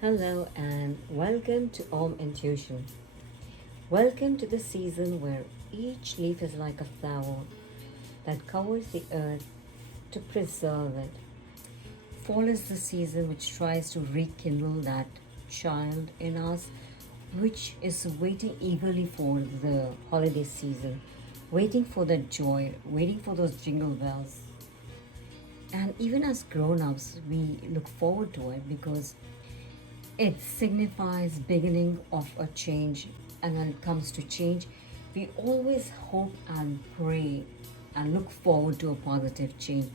Hello and welcome to Om Intuition. Welcome to the season where each leaf is like a flower that covers the earth to preserve it. Fall is the season which tries to rekindle that child in us, which is waiting eagerly for the holiday season, waiting for that joy, waiting for those jingle bells. And even as grown ups, we look forward to it because it signifies beginning of a change, and when it comes to change, we always hope and pray and look forward to a positive change.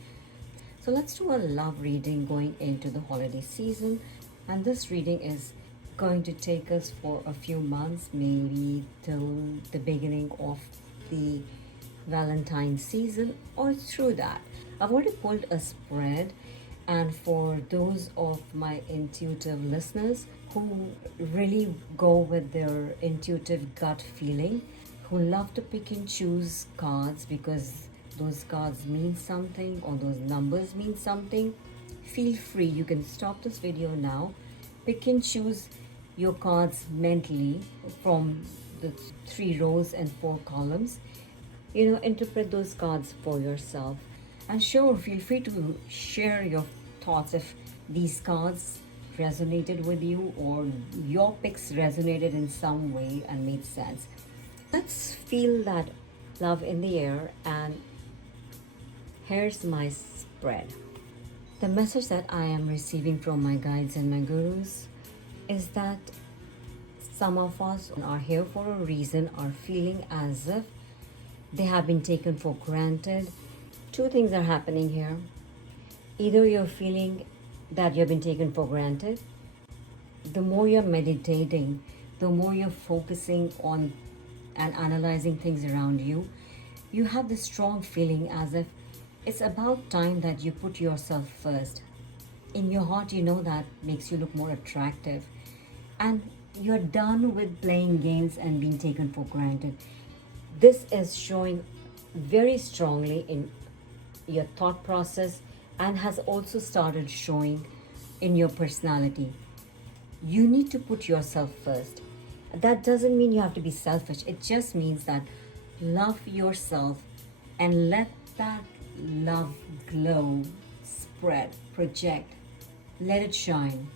So let's do a love reading going into the holiday season, and this reading is going to take us for a few months, maybe till the beginning of the Valentine season or through that. I've already pulled a spread, and for those of my intuitive listeners who really go with their intuitive gut feeling, who love to pick and choose cards because those cards mean something or those numbers mean something, feel free. You can stop this video now, pick and choose your cards mentally from the 3 rows and 4 columns. Interpret those cards for yourself. And sure, feel free to share your thoughts if these cards resonated with you or your picks resonated in some way and made sense. Let's feel that love in the air, and here's my spread. The message that I am receiving from my guides and my gurus is that some of us are here for a reason, are feeling as if they have been taken for granted. Two things are happening here. Either you're feeling that you've been taken for granted. The more you're meditating, the more you're focusing on and analyzing things around you, you have this strong feeling as if it's about time that you put yourself first. In your heart, you know that makes you look more attractive. And you're done with playing games and being taken for granted. This is showing very strongly in your thought process and has also started showing in your personality. You need to put yourself first. That doesn't mean you have to be selfish. It just means that love yourself and let that love glow, spread, project. Let it shine.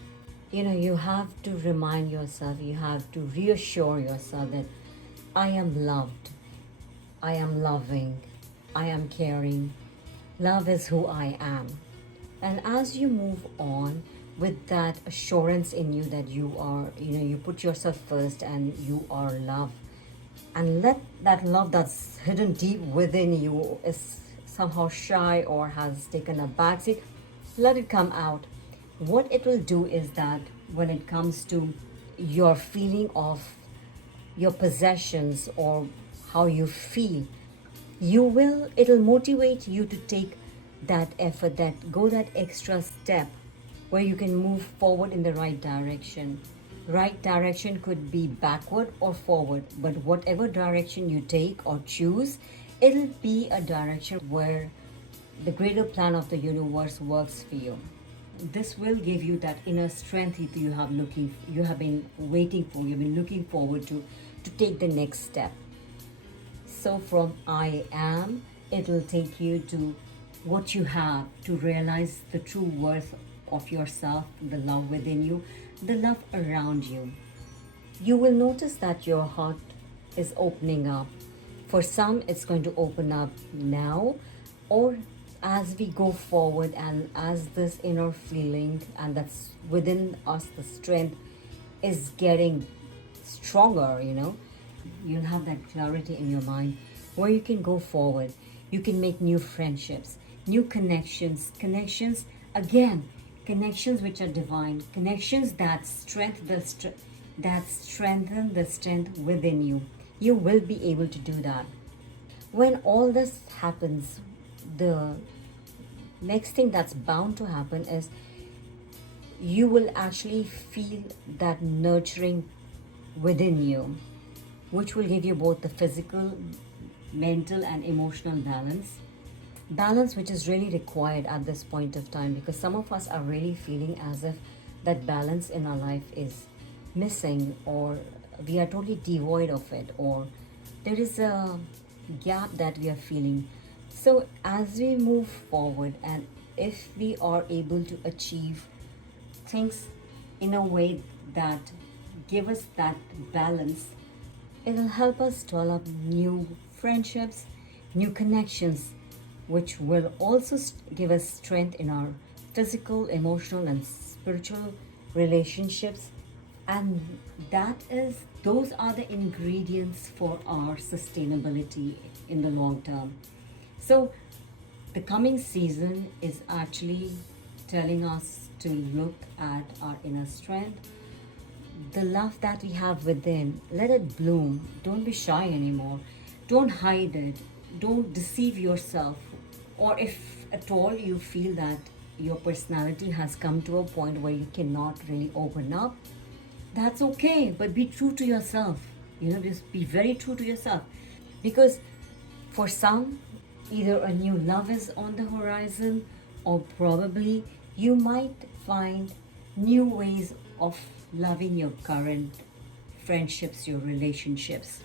You have to remind yourself, you have to reassure yourself that I am loved, I am loving, I am caring. Love is who I am. And as you move on with that assurance in you that you are, you put yourself first and you are love. And let that love that's hidden deep within you, is somehow shy or has taken a backseat, let it come out. What it will do is that when it comes to your feeling of your possessions or how you feel, it'll motivate you to take that effort, that extra step where you can move forward in the right direction. Right direction could be backward or forward, but whatever direction you take or choose, it'll be a direction where the greater plan of the universe works for you. This will give you that inner strength you have been waiting for, you've been looking forward to take the next step. So from I am, it'll take you to what you have, to realize the true worth of yourself, the love within you, the love around you. You will notice that your heart is opening up. For some, it's going to open up now, or as we go forward and as this inner feeling and that's within us, the strength is getting stronger, you'll have that clarity in your mind where you can go forward. You can make new friendships, new connections, connections which are divine, connections that strengthen the strength within you. You will be able to do that. When all this happens, the next thing that's bound to happen is you will actually feel that nurturing within you, which will give you both the physical, mental, and emotional balance which is really required at this point of time, because some of us are really feeling as if that balance in our life is missing, or we are totally devoid of it, or there is a gap that we are feeling. So as we move forward, and if we are able to achieve things in a way that give us that balance, it'll help us develop new friendships, new connections, which will also give us strength in our physical, emotional, and spiritual relationships. And those are the ingredients for our sustainability in the long term. So the coming season is actually telling us to look at our inner strength, the love that we have within. Let it bloom. Don't be shy anymore. Don't hide it. Don't deceive yourself. Or if at all you feel that your personality has come to a point where you cannot really open up, that's okay. But be true to yourself. Just be very true to yourself. Because for some, either a new love is on the horizon, or probably you might find new ways of loving your current friendships, your relationships.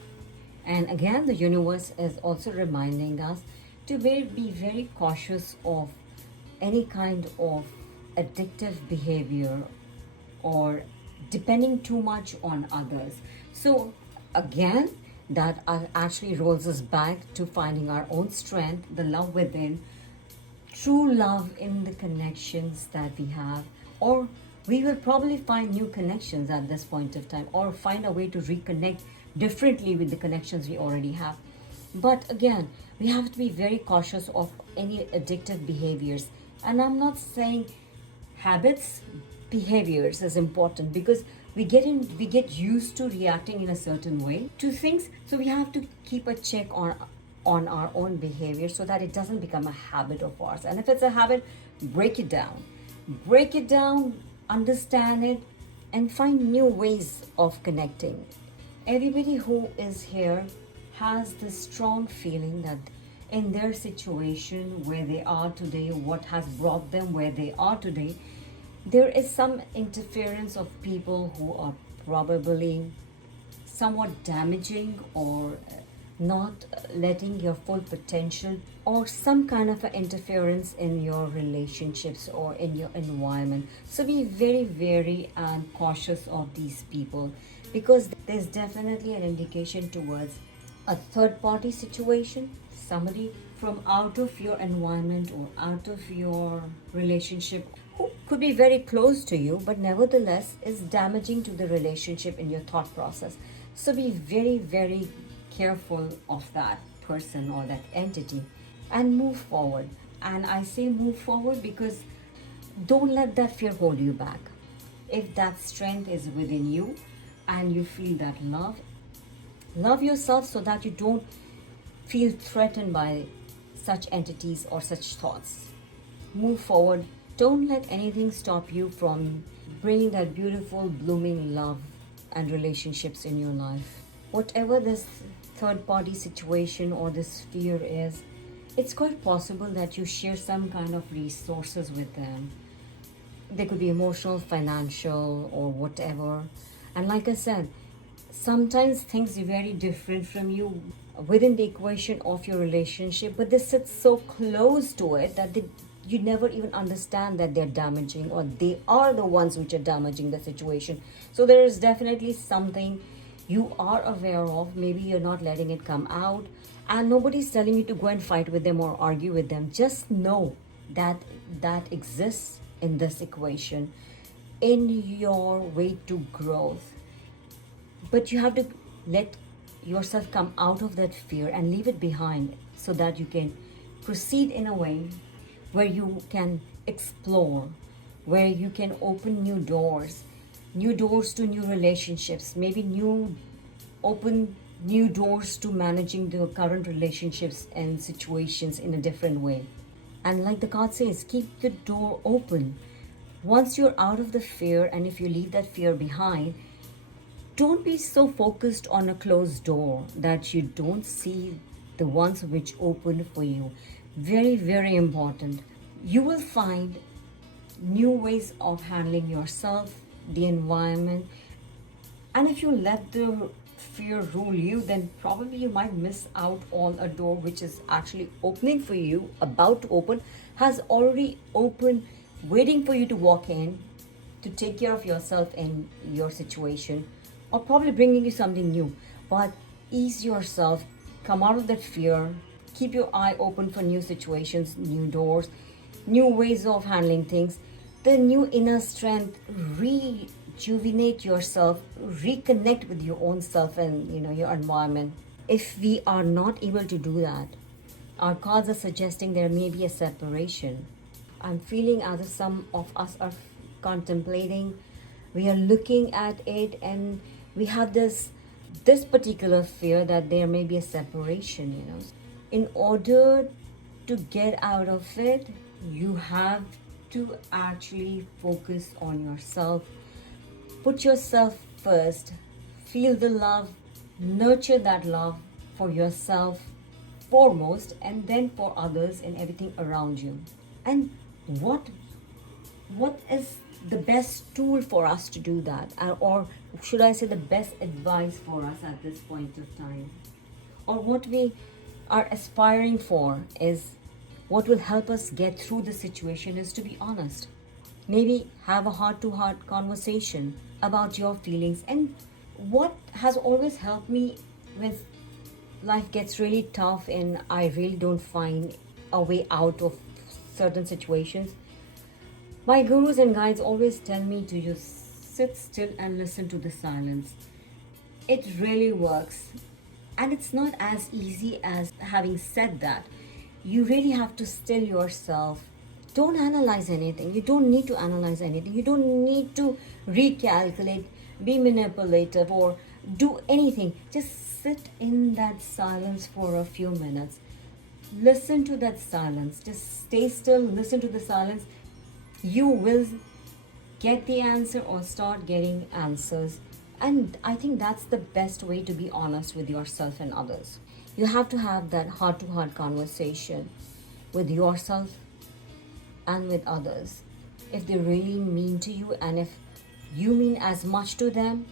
And again, the universe is also reminding us to be very cautious of any kind of addictive behavior or depending too much on others. So again, that actually rolls us back to finding our own strength, the love within, true love in the connections that we have, or we will probably find new connections at this point of time, or find a way to reconnect differently with the connections we already have. But again, we have to be very cautious of any addictive behaviors. And I'm not saying habits, behaviors is important, because we get used to reacting in a certain way to things. So we have to keep a check on our own behavior so that it doesn't become a habit of ours. And if it's a habit, break it down. Break it down, understand it, and find new ways of connecting. Everybody who is here has this strong feeling that in their situation, where they are today, what has brought them where they are today, there is some interference of people who are probably somewhat damaging, or not letting your full potential, or some kind of an interference in your relationships or in your environment. So be very, very cautious of these people, because there's definitely an indication towards a third party situation, somebody from out of your environment or out of your relationship who could be very close to you, but nevertheless is damaging to the relationship in your thought process. So be very, very careful of that person or that entity and move forward. And I say move forward because don't let that fear hold you back. If that strength is within you and you feel that love yourself so that you don't feel threatened by such entities or such thoughts. Move forward. Don't let anything stop you from bringing that beautiful, blooming love and relationships in your life. Whatever this third party situation or this fear is, it's quite possible that you share some kind of resources with them. They could be emotional, financial, or whatever. And like I said, sometimes things are very different from you within the equation of your relationship, but they sit so close to it that you never even understand that they're damaging, or they are the ones which are damaging the situation. So there is definitely something you are aware of. Maybe you're not letting it come out, and nobody's telling you to go and fight with them or argue with them. Just know that that exists in this equation in your way to growth. But you have to let yourself come out of that fear and leave it behind, so that you can proceed in a way where you can explore, where you can open new doors to new relationships, maybe open new doors to managing the current relationships and situations in a different way. And like the card says, keep the door open. Once you're out of the fear, and if you leave that fear behind, don't be so focused on a closed door that you don't see the ones which open for you. Very, very important. You will find new ways of handling yourself, the environment. And if you let the fear rule you, then probably you might miss out on a door which is actually opening for you, about to open, has already opened, waiting for you to walk in, to take care of yourself and your situation, or probably bringing you something new. But ease yourself, come out of that fear, keep your eye open for new situations, new doors, new ways of handling things, the new inner strength. Rejuvenate yourself, reconnect with your own self and your environment. If we are not able to do that, our cards are suggesting there may be a separation. I'm feeling as if some of us are contemplating, we are looking at it, and we have this particular fear that there may be a separation. In order to get out of it, you have to actually focus on yourself. Put yourself first. Feel the love. Nurture that love for yourself foremost, and then for others and everything around you. And what is the best tool for us to do that? Or should I say the best advice for us at this point of time? Or what we are aspiring for is, what will help us get through the situation is to be honest. Maybe have a heart-to-heart conversation about your feelings. And what has always helped me when life gets really tough and I really don't find a way out of certain situations, my gurus and guides always tell me to just sit still and listen to the silence. It really works. And it's not as easy as having said that. You really have to still yourself. Don't analyze anything. You don't need to analyze anything. You don't need to recalculate, be manipulative, or do anything. Just sit in that silence for a few minutes. Listen to that silence. Just stay still, listen to the silence. You will get the answer or start getting answers. And I think that's the best way to be honest with yourself and others. You have to have that heart-to-heart conversation with yourself and with others. If they really mean to you and if you mean as much to them,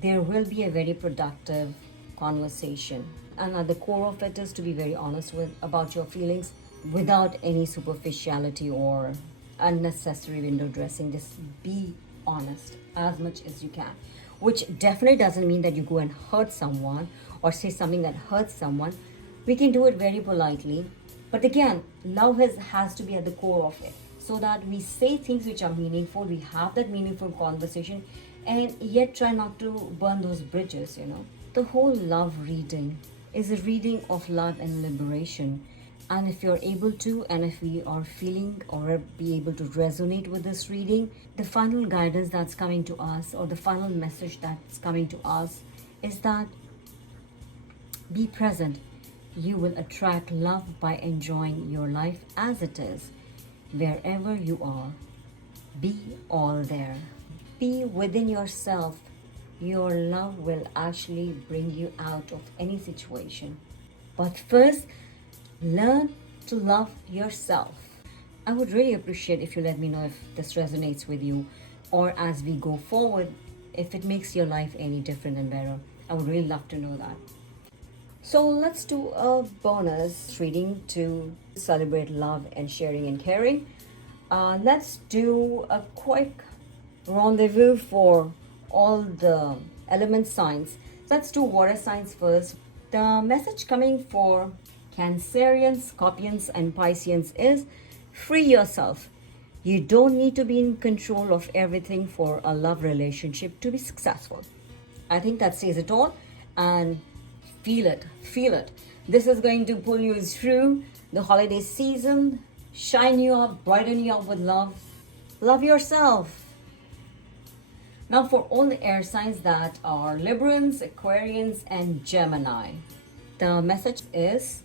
there will be a very productive conversation. And at the core of it is to be very honest about your feelings without any superficiality or unnecessary window dressing. Just be honest as much as you can, which definitely doesn't mean that you go and hurt someone or say something that hurts someone. We can do it very politely, but again, love has to be at the core of it, so that we say things which are meaningful, we have that meaningful conversation, and yet try not to burn those bridges. The whole love reading is a reading of love and liberation. And if you're able to, and if we are feeling or be able to resonate with this reading, the final guidance that's coming to us, or the final message that's coming to us, is that be present. You will attract love by enjoying your life as it is, wherever you are. Be all there. Be within yourself. Your love will actually bring you out of any situation. But first, learn to love yourself. I would really appreciate if you let me know if this resonates with you, or as we go forward, if it makes your life any different and better. I would really love to know that. So let's do a bonus reading to celebrate love and sharing and caring. Let's do a quick rendezvous for all the element signs. Let's do water signs first. The message coming for Cancerians, Scorpions, and Pisceans is free yourself. You don't need to be in control of everything for a love relationship to be successful. I think that says it all. And feel it. This is going to pull you through the holiday season, shine you up, brighten you up with love. Love yourself. Now for all the air signs that are Librans, Aquarians, and Gemini, the message is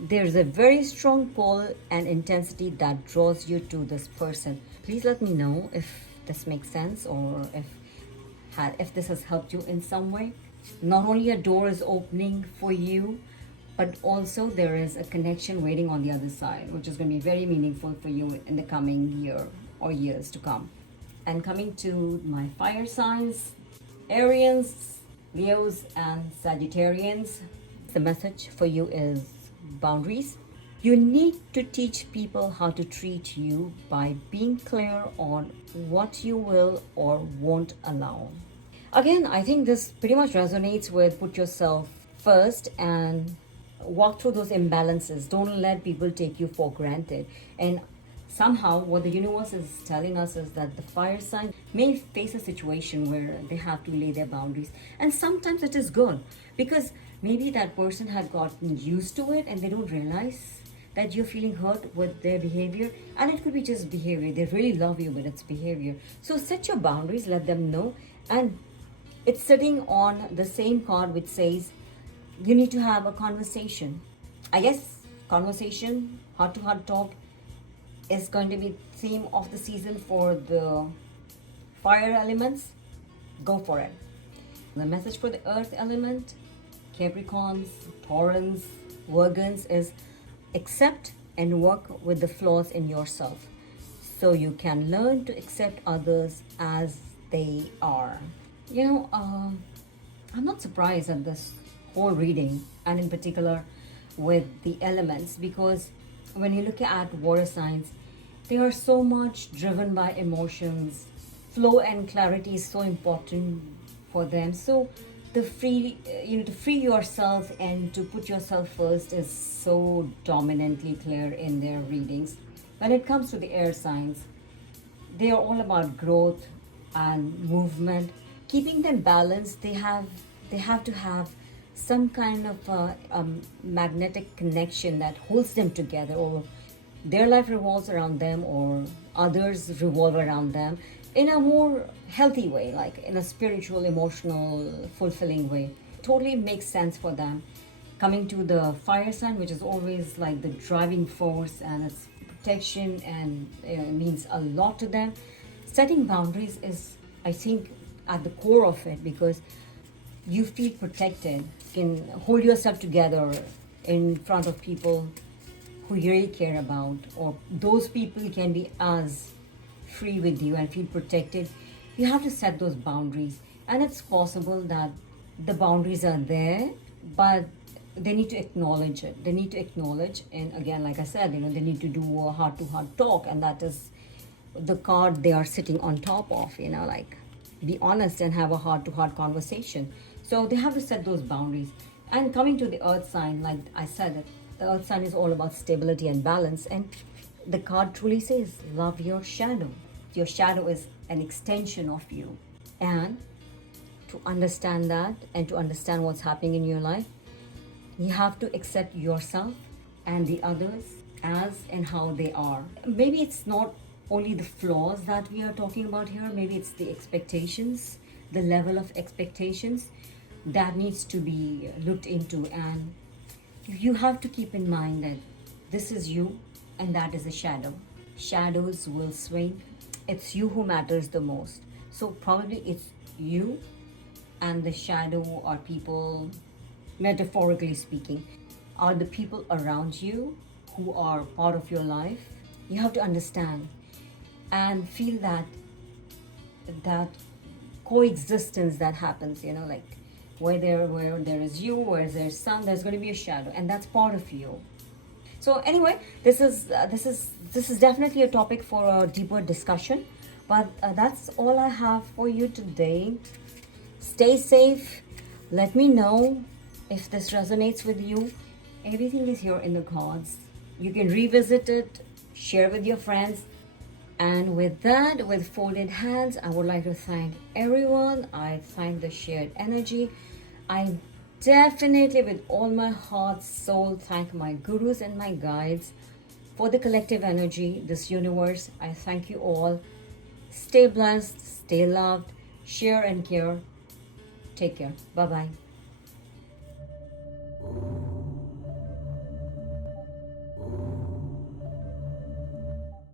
there's a very strong pull and intensity that draws you to this person. Please let me know if this makes sense, or if this has helped you in some way. Not only a door is opening for you, but also there is a connection waiting on the other side, which is going to be very meaningful for you in the coming year or years to come. And coming to my fire signs, Arians, Leos, and Sagittarians, the message for you is boundaries. You need to teach people how to treat you by being clear on what you will or won't allow. Again, I think this pretty much resonates with put yourself first and walk through those imbalances. Don't let people take you for granted. And somehow, what the universe is telling us is that the fire sign may face a situation where they have to lay their boundaries. And sometimes it is good because maybe that person had gotten used to it and they don't realize that you're feeling hurt with their behavior. And it could be just behavior. They really love you, but it's behavior. So set your boundaries, let them know. And it's sitting on the same card which says you need to have a conversation. I guess conversation, heart to heart talk is going to be theme of the season for the fire elements. Go for it. The message for the earth element, Capricorns, Taurans, Virgins is accept and work with the flaws in yourself so you can learn to accept others as they are. I'm not surprised at this whole reading, and in particular with the elements, because when you look at water signs, they are so much driven by emotions. Flow and clarity is so important for them. So to free yourself and to put yourself first is so dominantly clear in their readings. When it comes to the air signs, they are all about growth and movement. Keeping them balanced, they have to have some kind of magnetic connection that holds them together, or their life revolves around them or others revolve around them in a more healthy way, like in a spiritual, emotional, fulfilling way. Totally makes sense for them. Coming to the fire sign, which is always like the driving force and its protection, and it means a lot to them. Setting boundaries is, I think, at the core of it, because you feel protected. You can hold yourself together in front of people who you really care about, or those people can be as free with you and feel protected. You have to set those boundaries, and it's possible that the boundaries are there, but they need to acknowledge it. They need to acknowledge, and again, like I said, they need to do a heart-to-heart talk, and that is the card they are sitting on top of. Like be honest and have a heart-to-heart conversation. So they have to set those boundaries. And coming to the earth sign, like I said, the earth sign is all about stability and balance, and the card truly says love your shadow. Your shadow is an extension of you, and to understand that and to understand what's happening in your life, you have to accept yourself and the others as and how they are. Maybe it's not only the flaws that we are talking about here, maybe it's the expectations, the level of expectations that needs to be looked into. And you have to keep in mind that this is you and that is a shadow. Shadows will swing. It's you who matters the most. So probably it's you and the shadow are people, metaphorically speaking, are the people around you who are part of your life. You have to understand and feel that coexistence that happens, like where there is you, where there's sun, there's going to be a shadow, and that's part of you. So anyway, this is definitely a topic for a deeper discussion, but that's all I have for you today. Stay safe. Let me know if this resonates with you. Everything is here in the cards. You can revisit it, share with your friends. And with that, with folded hands, I would like to thank everyone. I thank the shared energy. I definitely, with all my heart, soul, thank my gurus and my guides for the collective energy, this universe. I thank you all. Stay blessed, stay loved, share and care. Take care. Bye-bye.